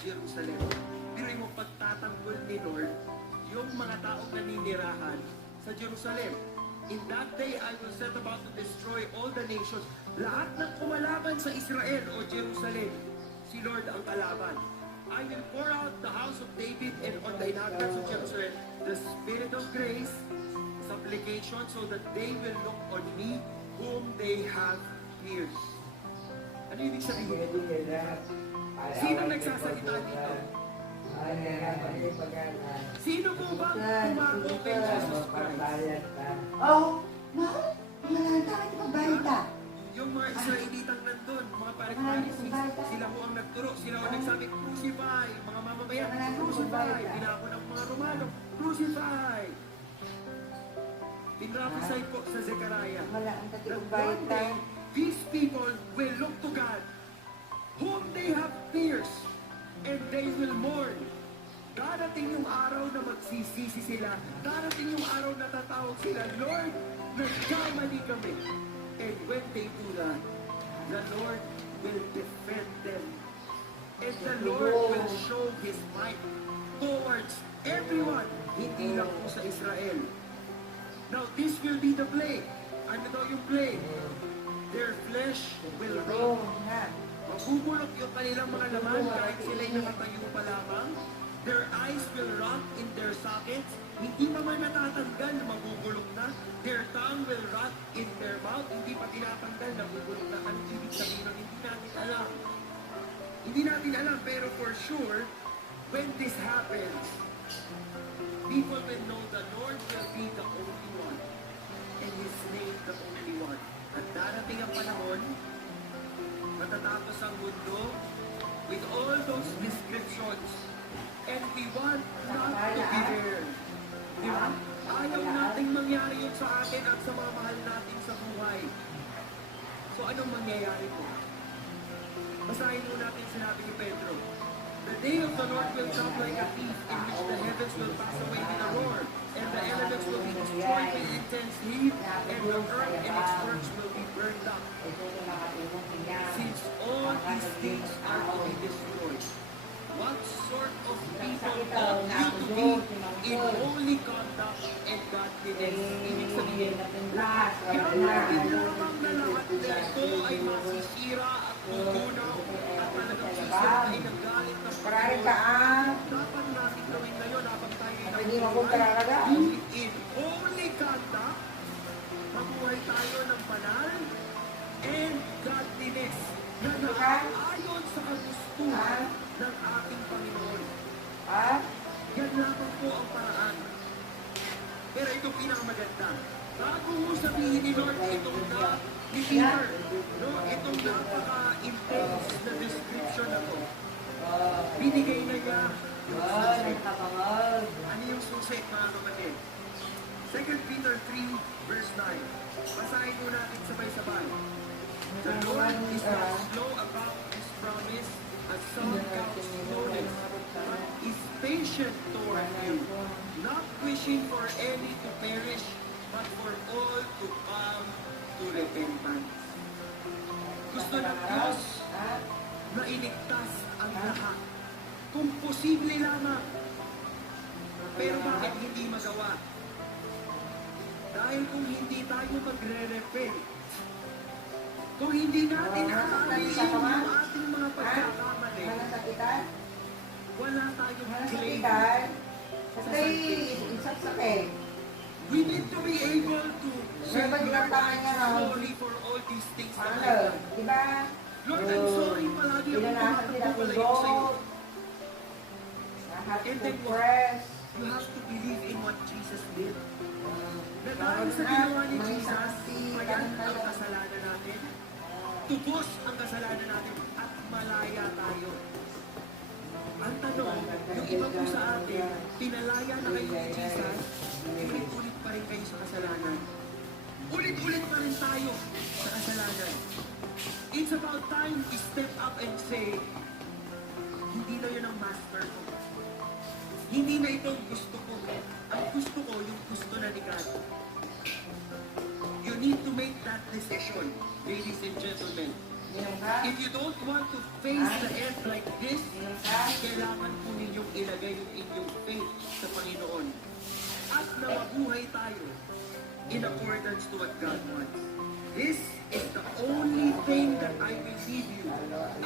Jerusalem. Pero mo pagtatanggol ni Lord, yung mga taong naninirahan sa Jerusalem. In that day, I will set about to destroy all the nations. Lahat ng kumalaban sa Israel o Jerusalem, si Lord ang kalaban. I will pour out the house of David and on the inhabitants of Jerusalem the spirit of grace, supplication, so that they will look on me whom they have pierced. Ano ibig sabihin? Sino nagsasalita dito? Sino po ba tumako kay Jesus Christ? Oh, mahal. Mahal ka, magbayad ka. Yung mga Israelitang nandun, mga Pharisees, sila po ang nagturo, sila ang nagsabi, crucify, mga mamamayan, crucify, pinako ng mga Romano, crucify. Pinrapisay po sa Zechariah, Wala ang that tatibagbayad one ka. day, these people will look to God, whom they have pierced, and they will mourn. Darating yung araw na magsisisi sila, darating yung araw na tatawag sila, Lord, nagkamali kami. And when they do that, the Lord will defend them. And the Lord will show His might towards everyone, hindi lang po sa Israel. Now, this will be the plague. Ano daw yung plague? Their flesh will Oh, rot. nga. Mabubulok yung kanilang mga laman kahit sila'y nakatayo pa lamang. Their eyes will rot in their sockets. Hindi pa man natatanggal, mabubulok na. Their tongue will rot in their mouth. Hindi pa tinatanggal, nabubulok na. Anong ibig sabihin nun? Hindi natin alam. Hindi natin alam, pero for sure, when this happens, people will know the Lord will be the only one, and His name the only one. At darating ang panahon, matatapos ang mundo with all those descriptions, and we want not to be there. Di ba? Ayaw nating mangyari yun sa atin at sa mga mahal natin sa buhay. So anong mangyayari po? Basahin mo natin sinabi ni Pedro. The day of the Lord will come like a thief, in which the heavens will pass away with a roar, and the elements will be destroyed with intense heat, and the earth and its works will be burned up. Since all these things are to be destroyed, what sort of people ought you to be in holy conduct and godliness? Ibig sabihin, yan natin lamang na lahat na ito ay masisira at tutunaw at talagang sisirain ang galit ng Parahin ka, Dapat natin gawin ngayon habang tayo ay Hindi mo kung kararagaan. be in holy conduct, mabuhay tayo ng banal and godliness na naayon sa kagustuhan ng ating Panginoon. Ha? Yan lamang po ang paraan. Pero ito pinakamaganda. Bago mo sabihin ni Lord itong na ni Peter, no, itong napaka-intense na description na to, binigay na niya yung susi. Ano yung susi, mga kapatid? 2 Peter 3, verse 9. Basahin mo natin sabay-sabay. The Lord is not slow about His promise, as some count slowness, but is patient toward you, not wishing for any to perish, but for all to come to repentance. Gusto ng Diyos na iligtas ang lahat. Kung posible lamang. Pero bakit hindi magawa? Dahil kung hindi tayo magre-repent, kung hindi natin aaliin yung ating mga pagkakamali, wala tayong claim. Kasi isaksakin. We need to be able to say, Dapat Lord, ilantakan niya, I'm no? sorry for all these things that I've Ano? done. Diba? Lord, I'm sorry palagi ako Pinanahan sila tumatagpo sa'yo. tulog. Lahat And then to press. You have to believe in what Jesus did. Na dahil sa ginawa ni Jesus, payan ang kasalanan natin, tubos ang kasalanan natin, at malaya tayo. Ang tanong, yung iba po sa atin, pinalaya na kayo ni Jesus, ulit-ulit pa rin kayo sa kasalanan. Ulit-ulit pa rin tayo sa kasalanan. It's about time we step up and say, hindi na yun ang master ko. Hindi na ito ang gusto ko. Ang gusto ko, yung gusto na ni God. You need to make that decision, ladies and gentlemen. Minum ka? If you don't want to face the end like this, then yung inyong faith sa Panginoon at na mabuhay tayo in accordance to what God wants. This is the only thing that I will leave you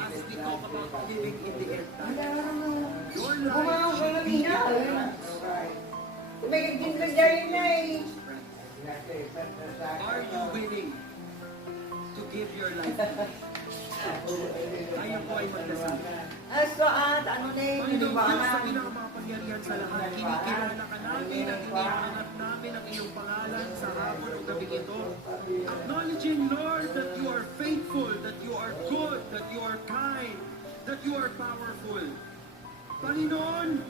as we talk about living in the end time. Your life should be in balance. Are you willing to give your life to me? Tayo po ay magdasal. Panginoong Diyos, sa pinakamapangyarihan sa lahat, kinikilala ka namin at iniangat namin ang iyong pangalan sa hapon ng gabi ito. Acknowledging, Lord, that you are faithful, that you are good, that you are kind, that you are powerful. Panginoon,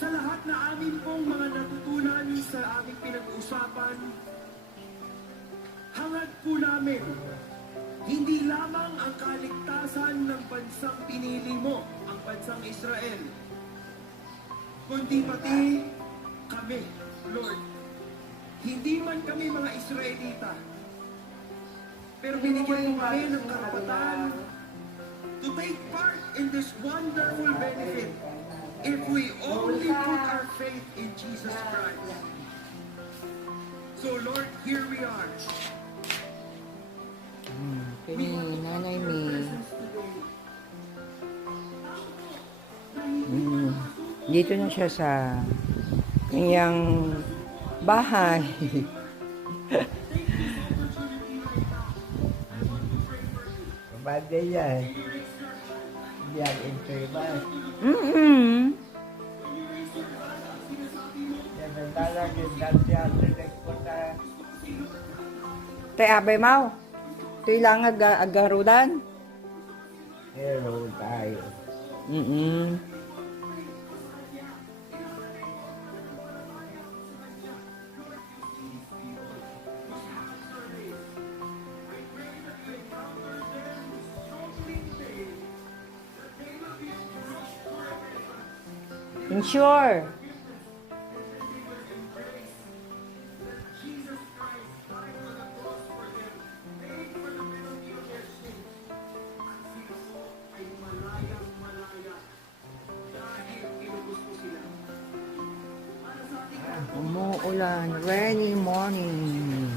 sa lahat na amin pong mga natutunan sa aming pinag-usapan, hangad po namin, hindi lamang ang kaligtasan ng bansang pinili mo, ang bansang Israel, kundi pati kami, Lord. Hindi man kami mga Israelita, pero binigyan mo kami ng karapatan to take part in this wonderful benefit if we only put our faith in Jesus Christ. So Lord, here we are. Nanay Mi. Dito na siya sa kanyang bahay. Bagay yan. Yan, enjoy ba? Yan, ang lalagyan dati ang direct ko na Tay abay mau. Ito'y lang agarudan. hero tayo. Ensure. Umuulan, rainy morning.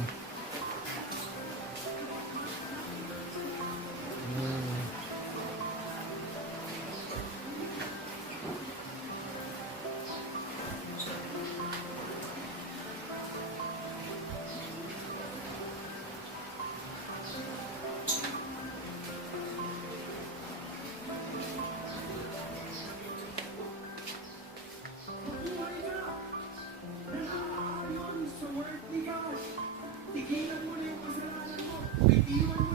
Sa word ni God, tigilan mo na yung kasalanan mo, bitiwan mo